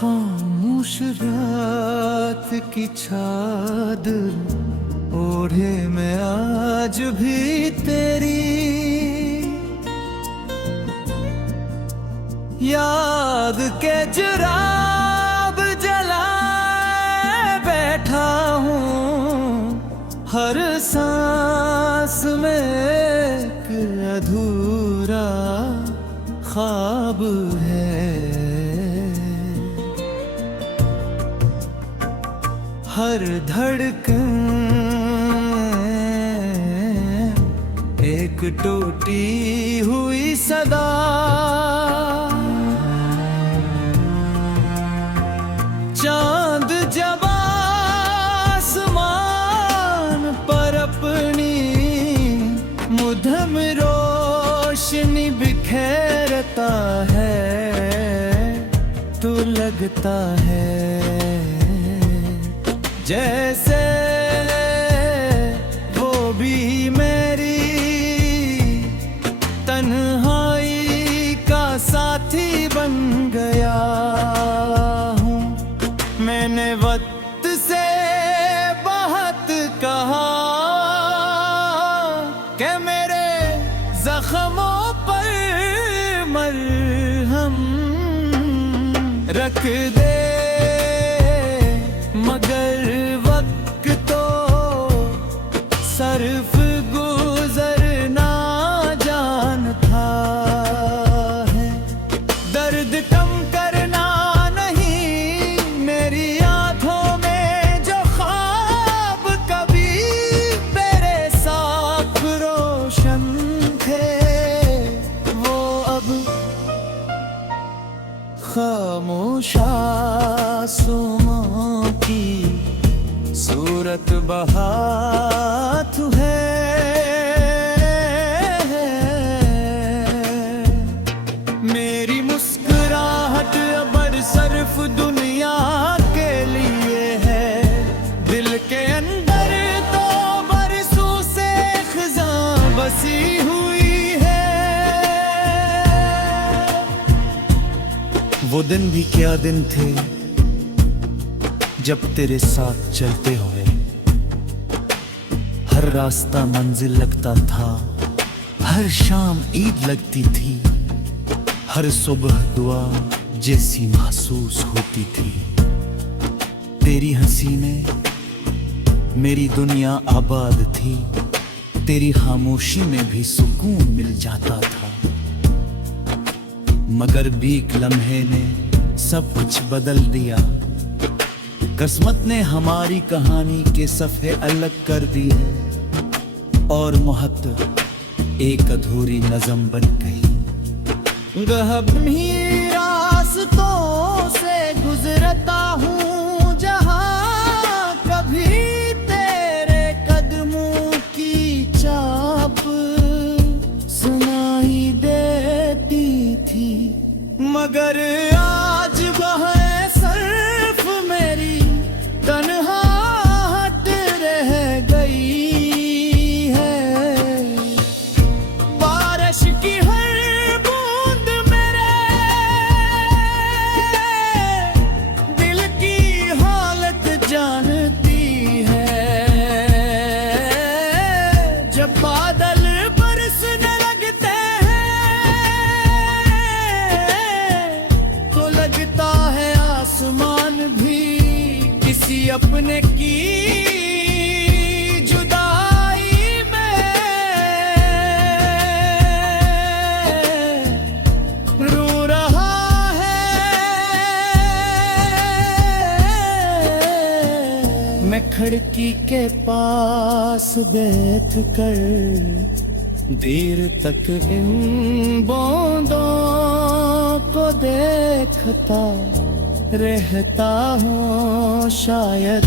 खामोश रात की चादर ओढ़े मैं आज भी तेरी याद के जुराब जलाए बैठा हूँ। हर सांस में एक अधूरा ख्वाब है। हर धड़कन एक टूटी हुई सदा। चांद जब आसमान पर अपनी मुधम रोशनी बिखेरता है तो लगता है जैसे वो भी मेरी तन्हाई का साथी बन गया हूँ। मैंने वक्त से बहुत कहा कि मेरे जख्मों पर मरहम रख दे, मगर वक्त तो सर्फ गुजरना जानता है। दर्द कम करना नहीं मेरी आंखों में जो ख्वाब कभी तेरे साथ रोशन थे वो अब खामोश आसमां की सूरत बहात है। मेरी मुस्कुराहट अब सिर्फ दुनिया के लिए है। दिल के अंदर तो बरसों से खिज़ां बसी हुई है। वो दिन भी क्या दिन थे जब तेरे साथ चलते हुए हर रास्ता मंजिल लगता था। हर शाम ईद लगती थी, हर सुबह दुआ जैसी महसूस होती थी। तेरी हंसी में मेरी दुनिया आबाद थी। तेरी खामोशी में भी सुकून मिल जाता था। मगर बीक लम्हे ने सब कुछ बदल दिया। किस्मत ने हमारी कहानी के सफ़े अलग कर दिए और मोहब्बत एक अधूरी नज़म बन गई। गहरी रास्तों से गुजरता हूँ जहाँ कभी तेरे कदमों की चाप सुनाई देती थी। मगर आज वह सिर्फ मेरी तन्हाहट रह गई है। बारिश की हर बूंद मेरे दिल की हालत जानती है। जब बादल बरसने लगते हैं तो लगता है आसमान भी किसी अपने की जुदाई में रो रहा है। मैं खिड़की के पास बैठ कर देर तक इन बूंदों को देखता रहता हूँ। शायद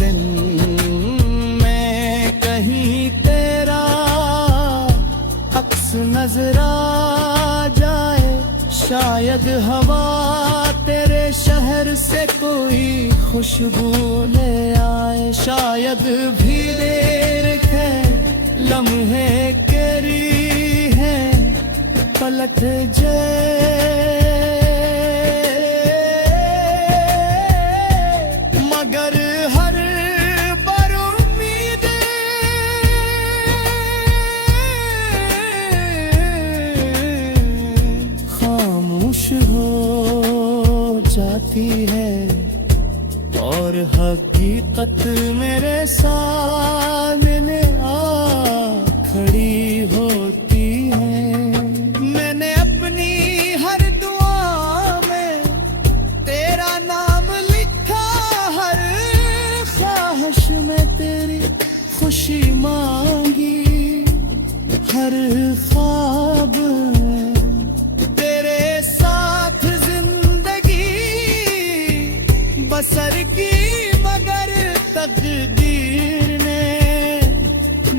मैं कहीं तेरा अक्स नजर आ जाए। शायद हवा तेरे शहर से कोई खुशबू ले आए। शायद भी देर के लम्हे केरी है पलट जाए। होती है और हकीकत मेरे सामने आ खड़ी होती है। मैंने अपनी हर दुआ में तेरा नाम लिखा, हर ख्वाहिश में तेरी खुशी मांगी, हर ख्वाब में तेरे साथ जिंदगी बसर की, मगर तकदीर ने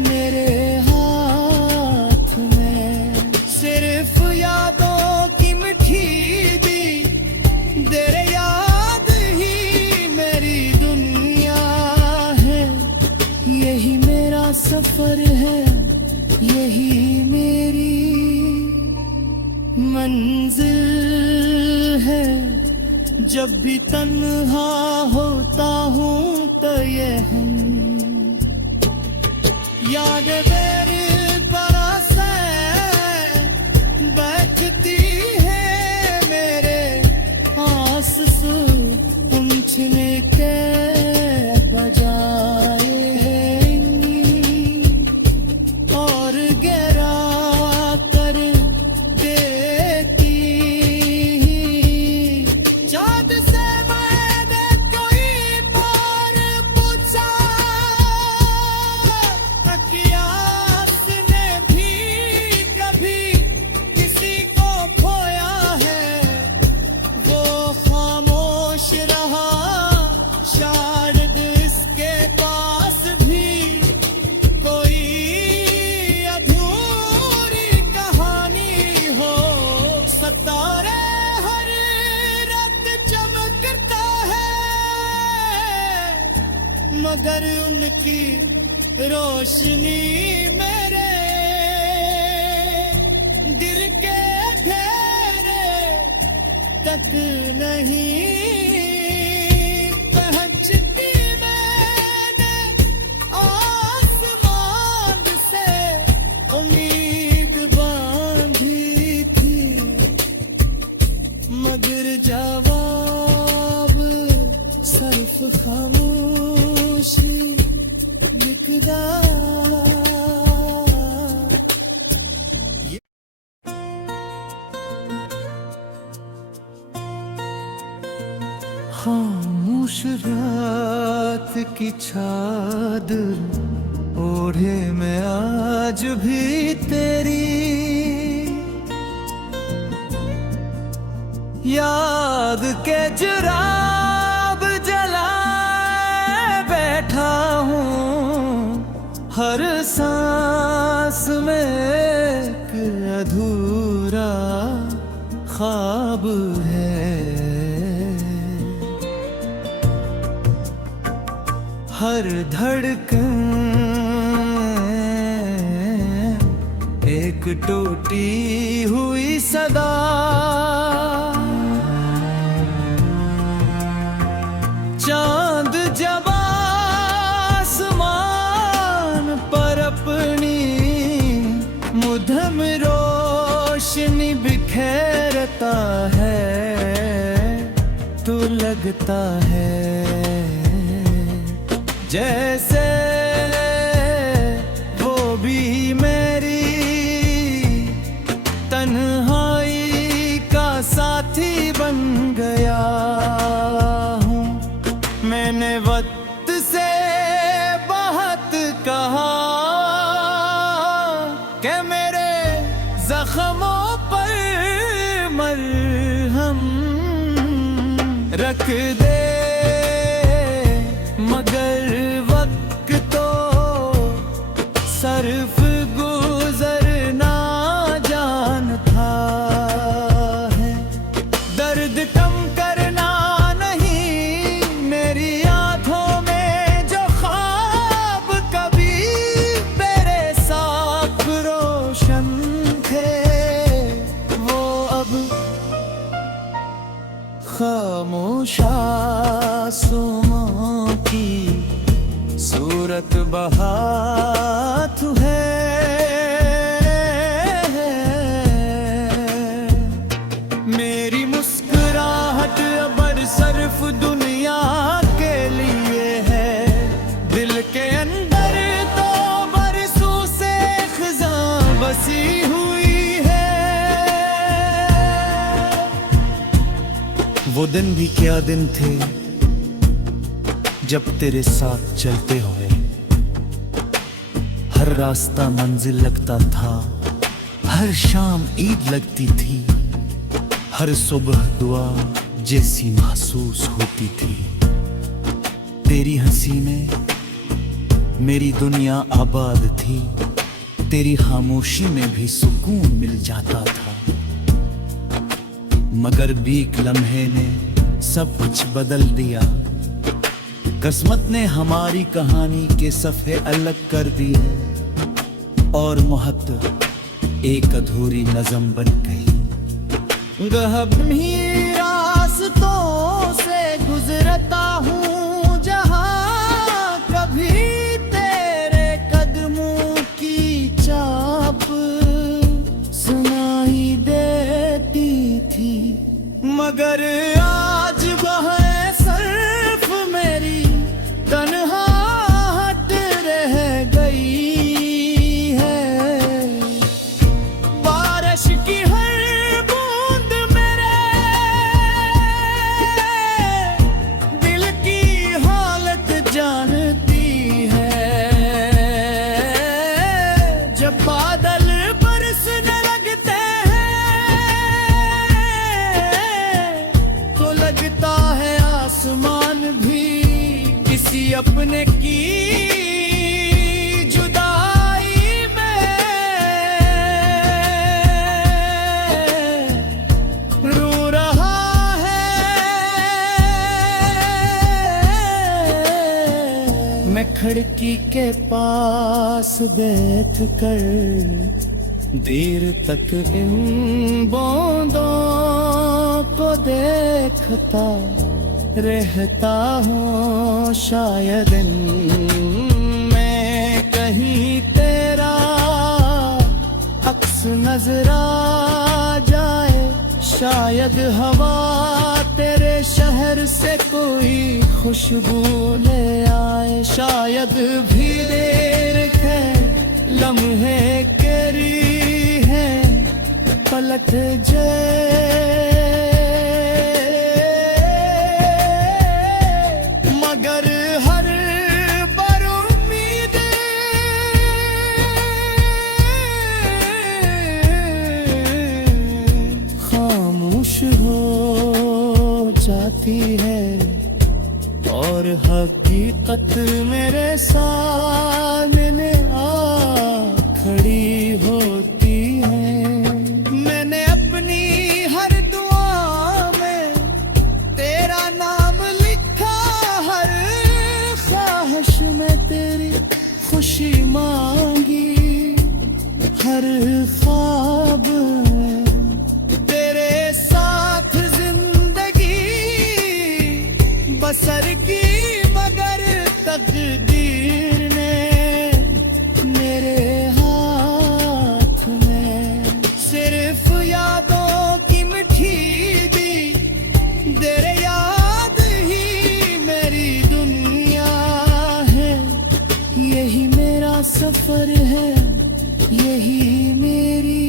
मेरे हाथ में सिर्फ यादों की मिठी दी, तेरे याद ही मेरी दुनिया है। यही मेरा सफर है, यही मेरी मंजिल है। जब भी तन्हा होता हूँ तो ये हम याद मेरी बरसे बैठती है मेरे आंसू पूछने के बजाय, और गहरा कर देती। चाँद से मैंने कोई बार पूछा, अकियास ने भी कभी किसी को खोया है, वो खामोश रहा शायद इसके पास भी कोई अधूरी कहानी हो। सितारे हर रात चमकता है, मगर उनकी रोशनी मेरे दिल के घेरे तक नहीं पहुंचती। मैंने आसमान से उम्मीद बांधी थी, मगर जवाब सिर्फ खामोशी निकला। खामोश रात की चादर ओढ़े मैं आज भी तेरी, याद के जुराब जलाए बैठा हूँ, हर सांस में एक अधूरा ख्वाब है। हर धड़कन एक टूटी हुई सदा, चांद जब आसमान पर अपनी मुधम रोशनी बिखेरता है, तो लगता है जैसे वो भी मेरी तन्हाई का साथी बन गया हूँ। मैंने वक्त से बहुत कहा कि मेरे जख्मों पर मरहम रख दे, मगर वक्त तो सर्फ गुजरना जानता है। दर्द कम करना नहीं मेरी आंखों में, जो ख्वाब कभी तेरे साथ रोशन थे, वो अब खामोश आसमां की सूरत बहात है। मेरी मुस्कुराहट अब बरसत वो दिन भी क्या दिन थे जब तेरे साथ चलते हुए हर रास्ता मंजिल लगता था, हर शाम ईद लगती थी, हर सुबह दुआ जैसी महसूस होती थी। तेरी हंसी में मेरी दुनिया आबाद थी, तेरी खामोशी में भी सुकून मिल जाता था। मगर बीक लम्हे ने सब कुछ बदल दिया, किस्मत ने हमारी कहानी के सफ़े अलग कर दिए और मोहब्बत एक अधूरी नज़म बन गई। गहरी रास्तों से गुजरता हूँ जहाँ कभी तेरे कदमों की चाप सुनाई देती थी, मगर आज वह सिर्फ मेरी तन्हाहट रह गई है। बारिश की हर बूंद मेरे दिल की हालत जानती है। जब बादल बरसने लगते लगता है आसमान भी किसी अपने की जुदाई में रो रहा है। मैं खिड़की के पास बैठ कर देर तक इन बूंदों को देखता रहता हूँ। शायद मैं कहीं तेरा अक्स नजर आ जाए, शायद हवा तेरे शहर से कोई खुशबू ले आए, शायद भी देर के लम्हे केरी है पलट जाए। मगर हर बार उम्मीद खामोश हो जाती है और हकीकत मेरे सामने आ खड़ी होती है। मैंने अपनी हर दुआ में तेरा नाम लिखा, हर ख्वाहिश में तेरी खुशी मांगी, हर ख्वाब में तेरे साथ जिंदगी बसर की, मगर तकदीर ने मेरे हाथ में सिर्फ यादों की मिठी दी। तेरे याद ही मेरी दुनिया है, यही मेरा सफर है, यही मेरी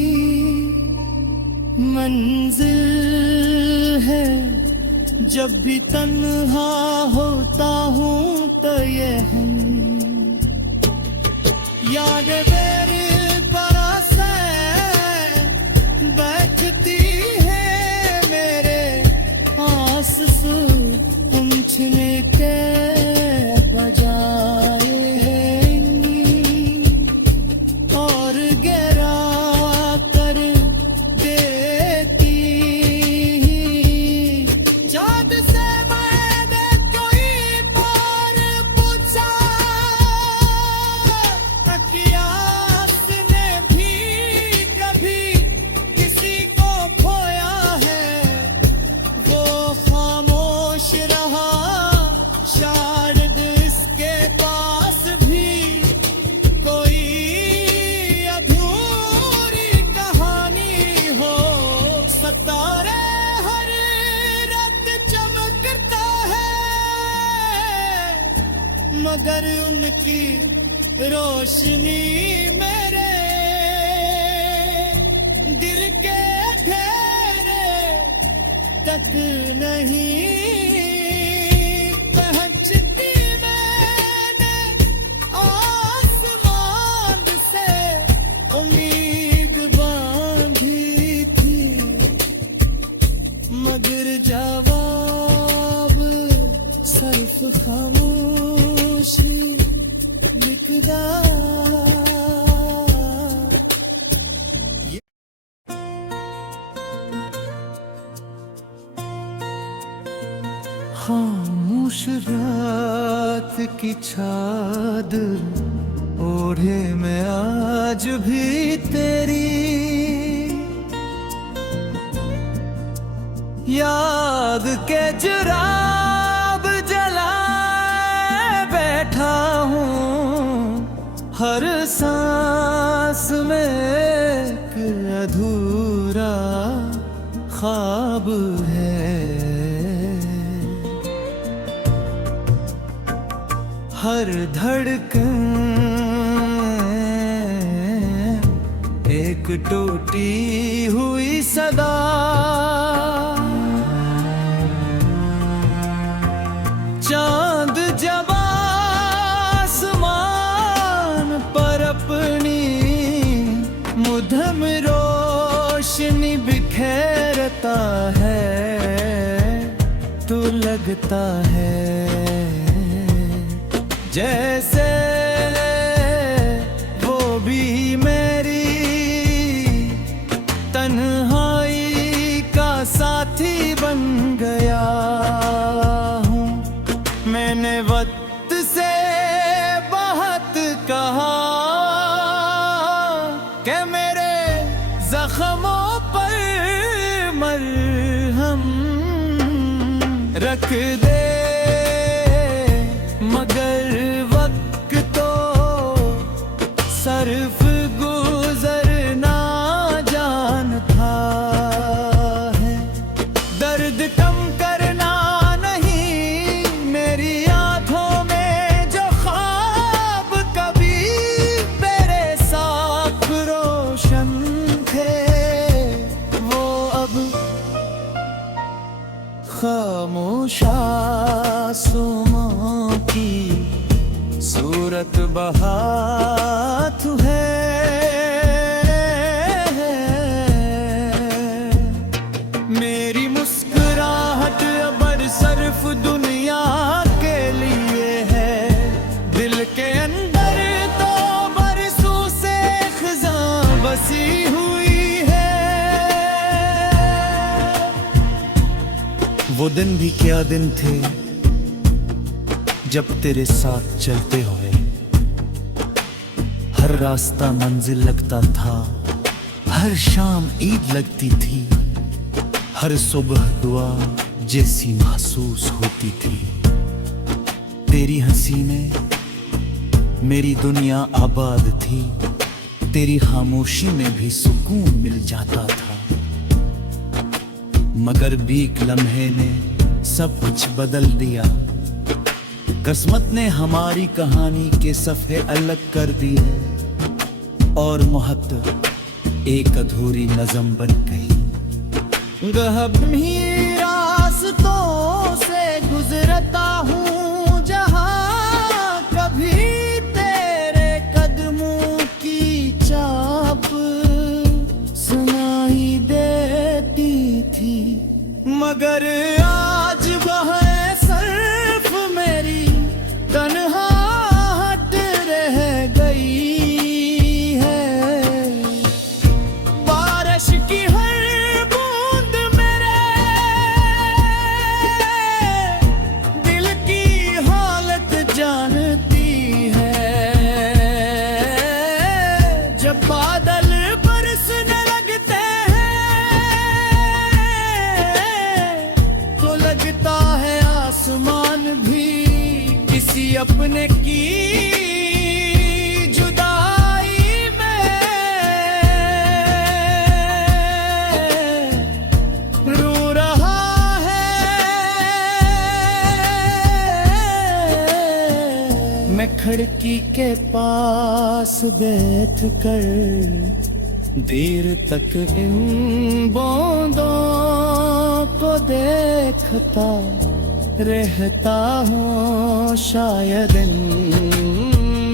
मंजिल है। जब भी तन्हा होता हूँ तो ये हम याद मेरी बरस बैठती है मेरे आस पूछने के बजाय और गहरा कर देती। चाँद से मैंने कोई बार पूछा, अकियास ने भी कभी किसी को खोया है, वो खामोश रहा। शायद इसके पास भी कोई अधूरी कहानी हो। सितारे हर रात चमकता है, मगर उनकी रोशनी मेरे दिल के घेरे तक नहीं पहुंचती मैंने आसमान से उम्मीद बांधी थी, मगर जवाब सिर्फ खामोशी निकला। खामोश रात की चादर ओढ़े मैं आज भी तेरी, याद के जुराब जलाए बैठा हूँ, हर सांस में एक अधूरा ख्वाब है, हर धड़कन एक टूटी हुई सदा, चांद जब आसमान पर अपनी मुधम रोशनी बिखेरता है, तो लगता है जैसे वो भी मेरी तन्हाई का साथी बन गया हूँ। मैंने वक्त से बहुत कहा कि मेरे जख्मों पर मरहम रख दे, मगर वक्त तो सर्फ गुजरना जानता है, दर्द कम करना नहीं मेरी आंखों में जो ख्वाब कभी तेरे साथ रोशन थे, वो अब खामोश आसमां की सूरत बहात है। मेरी मुस्कुराहट अब सिर्फ दुनिया के लिए है, दिल के अंदर तो बरसों से खज़ां बसी हुई है। वो दिन भी क्या दिन थे जब तेरे साथ चलते हुए हर रास्ता मंजिल लगता था, हर शाम ईद लगती थी, हर सुबह दुआ जैसी महसूस होती थी। तेरी हंसी में मेरी दुनिया आबाद थी, तेरी खामोशी में भी सुकून मिल जाता था, मगर बीक लम्हे ने सब कुछ बदल दिया। किस्मत ने हमारी कहानी के सफ़े अलग कर दिए और मोहब्बत एक अधूरी नज़म बन गई। गहरी रास्तों से गुजरता हूँ जहाँ कभी तेरे कदमों की चाप सुनाई देती थी, मगर आज वह सिर्फ मेरी तन्हाहट रह गई है। बारिश की हर बूंद मेरे दिल की हालत जानती है, जब बादल बरसने लगते हैं तो लगता है आसमान भी किसी अपने की जुदाई में रो रहा है। मैं खिड़की के पास बैठ कर देर तक इन बूंदों को देखता रहता हूँ, शायद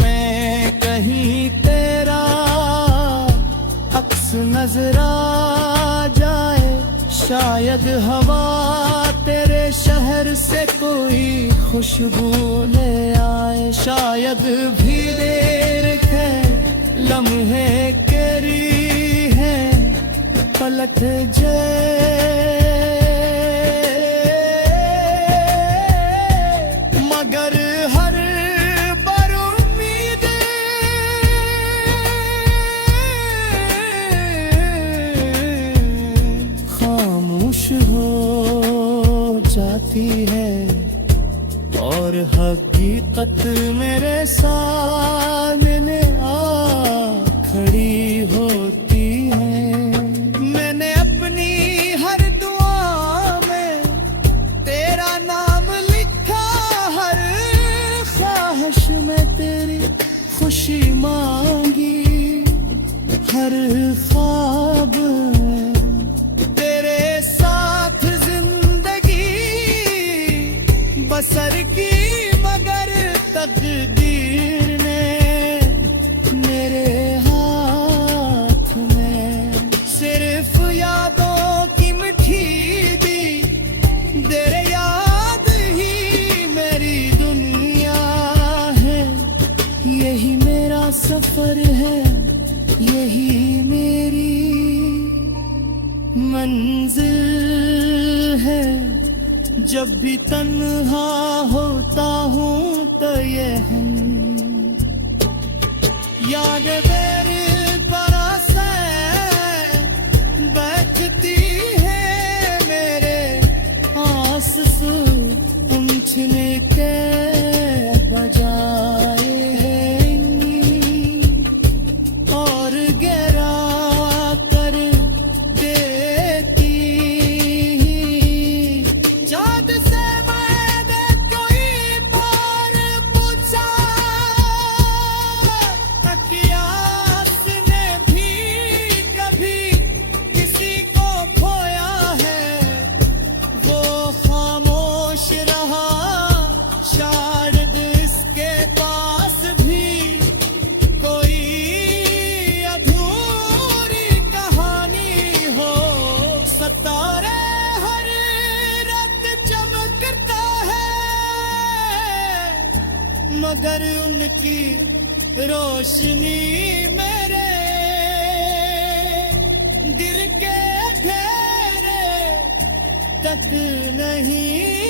मैं कहीं तेरा अक्स नजर आ जाए, शायद हवा तेरे शहर से कोई खुशबू ले आए, शायद भी देर के लम्हे केरी है पलट जाए, मगर हर बार उम्मीद खामोश हो जाती है और हकीकत मेरे सामने आ खड़ी होती है। मैंने अपनी हर दुआ में तेरा नाम लिखा, हर ख्वाहिश में तेरी खुशी मांगी, हर ख्वाब में तेरे साथ जिंदगी बसर की, मगर तकदीर ने मेरे हाथ में सिर्फ यादों की मिठी दी, तेरे याद ही मेरी दुनिया है, यही मेरा सफर है, यही मेरी मंजिल है। जब भी तन्हा होता हूँ तो ये हम याद मेरी बरसे बैठती है मेरे आंसू पूछने के बजाय, और गहरा कर देती, चाँद से मैंने कोई बार पूछा, अकियास ने भी कभी किसी को खोया है, वो खामोश रहा, शायद इसके पास भी कोई अधूरी कहानी हो, सितारे हर रात चमकता है, मगर उनकी रोशनी मेरे दिल के घेरे तक नहीं